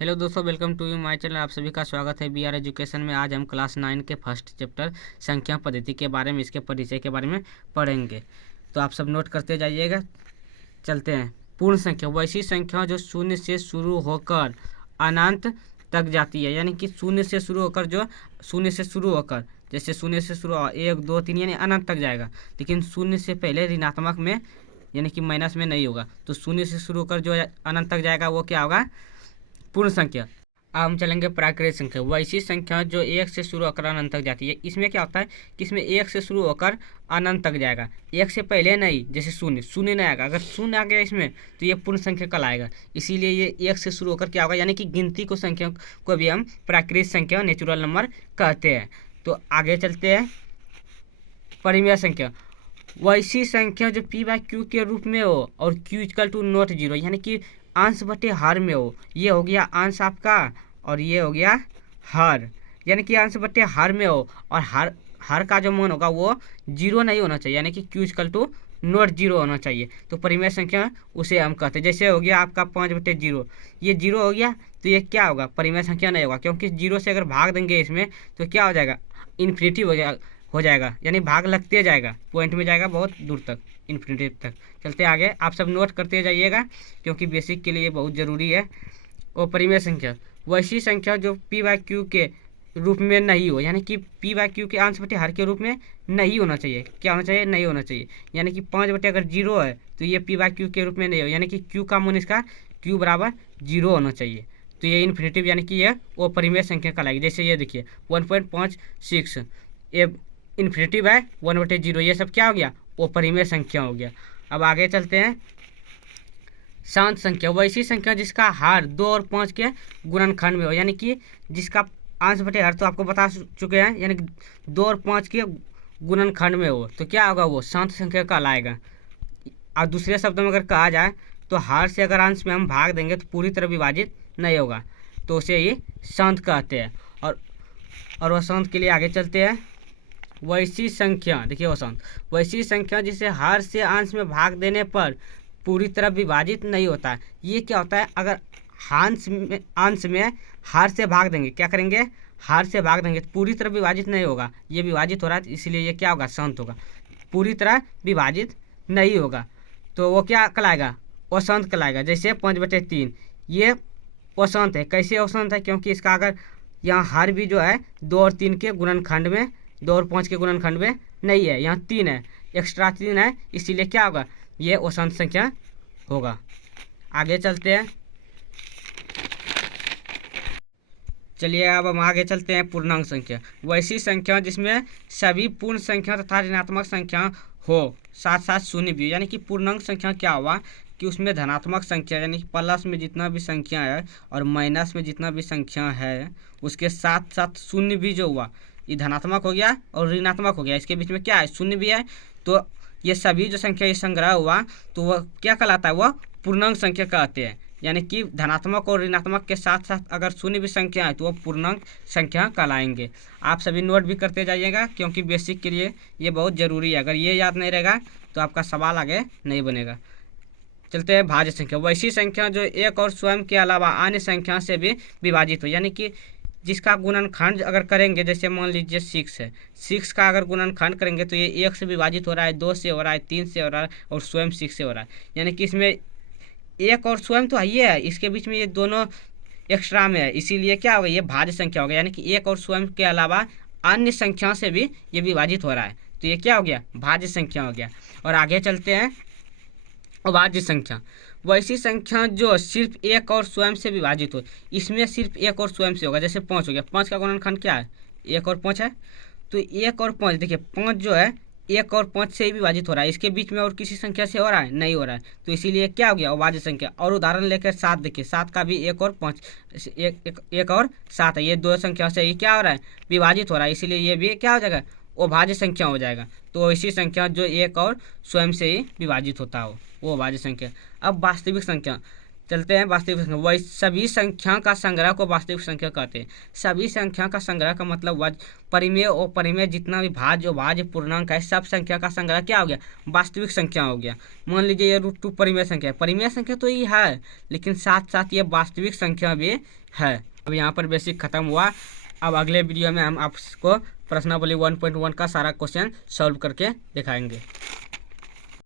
Hello दोस्तों, welcome to you my channel. आप सभी का स्वागत है बी आर एजुकेशन में। आज हम क्लास 9 के फर्स्ट चैप्टर संख्या पद्धति के बारे में, इसके परिचय के बारे में पढ़ेंगे। तो आप सब नोट करते जाइएगा। चलते हैं। पूर्ण संख्या वैसी संख्या जो शून्य से शुरू होकर अनंत तक जाती है, यानी कि शून्य से शुरू होकर जैसे शून्य से शुरू 1 2 3 यानी अनंत तक जाएगा, लेकिन शून्य से पहले ऋणात्मक में यानी कि माइनस में नहीं होगा। तो शून्य से शुरू होकर जो अनंत तक जाएगा वो क्या होगा? पूर्ण संख्या। अब हम चलेंगे प्राकृत संख्या। वैसी संख्या जो 1 से शुरू होकर अनंत तक जाती है। इसमें क्या होता है कि इसमें 1 से शुरू होकर अनंत तक जाएगा, 1 से पहले नहीं। जैसे शून्य नहीं आएगा। अगर शून्य आ गया इसमें तो ये पूर्ण संख्या कहलाएगा। इसीलिए ये 1 से शुरू होकर क्या होगा, यानी कि गिनती को संख्या को भी हम प्राकृत संख्या नेचुरल नंबर कहते हैं। तो आगे चलते हैं। परिमेय संख्या वैसी संख्या जो पी बाई क्यू के रूप में हो और q equal to not zero, यानी कि अंश बटे हर में हो। ये हो गया अंश आपका और ये हो गया हर, यानी कि अंश बटे हर में हो और हर का जो मान होगा वो जीरो नहीं होना चाहिए, यानी कि q equal to not zero होना चाहिए। तो परिमेय संख्या उसे हम कहते हैं। जैसे हो गया आपका 5/0, ये जीरो हो गया तो ये क्या होगा? परिमेय संख्या नहीं होगा, क्योंकि जीरो से अगर भाग देंगे इसमें तो क्या हो जाएगा? इन्फिनिटी हो जाएगा, यानी भाग लगते जाएगा, पॉइंट में जाएगा बहुत दूर तक, इन्फिनिटी तक। चलते आगे। आप सब नोट करते जाइएगा क्योंकि बेसिक के लिए बहुत ज़रूरी है। और परिमेय संख्या वैसी संख्या जो पी बाई क्यू के रूप में नहीं हो, यानी कि पी बाई क्यू के अंश बटे हर के रूप में नहीं होना चाहिए। क्या होना चाहिए? नहीं होना चाहिए। यानी कि 5 अगर जीरो है तो ये पी बाई क्यू के रूप में नहीं हो, यानी कि क्यू का मान इसका क्यू बराबर जीरो होना चाहिए। तो ये इन्फिनिटिव यानी कि ये वो परिमेय संख्या कहलाएगी। जैसे ये देखिए 1.56, ये इन्फिनिटिव है, 1/0, ये सब क्या हो गया? वो परिमेय संख्या हो गया। अब आगे चलते हैं। शांत संख्या वैसी संख्या जिसका हर 2 और 5 के गुणनखंड में हो, यानी कि जिसका अंश बटे हर तो आपको बता चुके हैं, यानी कि 2 और 5 के गुणनखंड में हो तो क्या होगा? वो शांत संख्या कहलाएगा। और दूसरे शब्दों में अगर कहा जाए तो हर से अगर अंश में हम भाग देंगे तो पूरी तरह विभाजित नहीं होगा, तो उसे ही शांत कहते हैं। और वह शांत के लिए आगे चलते हैं। वैसी संख्या, देखिए वसंत, वैसी संख्या जिसे हर से अंश में भाग देने पर पूरी तरह विभाजित नहीं होता है। ये क्या होता है? अगर अंश में हर से भाग देंगे, क्या करेंगे? हर से भाग देंगे तो पूरी तरह विभाजित नहीं होगा, ये विभाजित हो रहा है, इसलिए ये क्या होगा? शांत होगा। पूरी तरह विभाजित नहीं होगा तो वो क्या कहलाएगा? अशांत कहलाएगा। जैसे 5/3, ये अशांत है। कैसे अशांत है? क्योंकि इसका अगर यहाँ हर भी जो है 2 और 3 के गुणनखंड में, 2 और 5 के गुणनखंड में नहीं है, यहाँ 3 है, एक्स्ट्रा 3 है, इसीलिए क्या होगा? ये अशांत संख्या होगा। आगे चलते हैं। चलिए अब हम आगे चलते हैं। पूर्णांक संख्या वैसी संख्या जिसमें सभी पूर्ण संख्या तथा ऋणात्मक संख्या हो, साथ साथ शून्य भी, यानी कि पूर्णांक संख्या क्या हुआ कि उसमें धनात्मक संख्या यानी कि प्लस में जितना भी संख्या है और माइनस में जितना भी संख्या है उसके साथ साथ शून्य भी जो हुआ, ये धनात्मक हो गया और ऋणात्मक हो गया, इसके बीच में क्या है? शून्य भी है। तो ये सभी जो संख्या ये संग्रह हुआ तो वह क्या कहलाता है? वह पूर्णांक संख्या कहते हैं। यानी कि धनात्मक और ऋणात्मक के साथ साथ अगर शून्य भी संख्या है तो वह पूर्णांक संख्या कहलाएंगे। आप सभी नोट भी करते जाइएगा क्योंकि बेसिक के लिए ये बहुत ज़रूरी है। अगर ये याद नहीं रहेगा तो आपका सवाल आगे नहीं बनेगा। चलते हैं। भाज्य संख्या वैसी संख्या जो एक और स्वयं के अलावा अन्य संख्या से भी विभाजित हो, यानी कि जिसका गुणनखंड अगर करेंगे, जैसे मान लीजिए 6 है, 6 का अगर गुणनखंड करेंगे तो ये 1 से विभाजित हो रहा है, 2 से हो रहा है, 3 से हो रहा है और स्वयं 6 से हो रहा है। यानी कि इसमें एक और स्वयं तो ये है, इसके बीच में ये दोनों एक्स्ट्रा में है, इसीलिए क्या होगा? ये भाज्य संख्या हो गया। यानी कि एक और स्वयं के अलावा अन्य संख्या से भी ये विभाजित हो रहा है, तो ये क्या हो गया? भाज्य संख्या हो गया। और आगे चलते हैं। अभाज्य संख्या वैसी संख्या जो सिर्फ एक और स्वयं से विभाजित हो, इसमें सिर्फ एक और स्वयं से होगा। जैसे 5 हो गया, 5 का गुणनखंड क्या है? 1 और 5 है, तो 1 और 5, देखिए 5 जो है 1 और 5 से ही विभाजित हो रहा है, इसके बीच में और किसी संख्या से हो रहा है? नहीं हो रहा है, तो इसीलिए क्या हो गया? अभाज्य संख्या। और उदाहरण लेकर 7 देखिए, 7 का भी 1 और 5, 1 और 7 है, ये 2 संख्या से ही क्या हो रहा है? विभाजित हो रहा है, इसीलिए ये भी क्या हो जाएगा? अभाज्य संख्या हो जाएगा। तो ऐसी संख्या जो एक और स्वयं से ही विभाजित होता हो वो अभाज्य संख्या। अब वास्तविक संख्या चलते हैं वास्तविक संख्या। वही सभी संख्या का संग्रह को वास्तविक संख्या कहते हैं। सभी संख्या का संग्रह का मतलब परिमेय और परिमेय जितना भी भाज्य भाज्य पूर्णांक है, सब संख्या का संग्रह क्या हो गया, वास्तविक संख्या हो गया। मान लीजिए ये √2 परिमेय संख्या है, परिमेय संख्या तो ये है, लेकिन साथ साथ ये वास्तविक संख्या भी है। अब यहाँ पर बेसिक खत्म हुआ। अब अगले वीडियो में हम आपको प्रश्नावली 1.1 का सारा क्वेश्चन सॉल्व करके दिखाएंगे।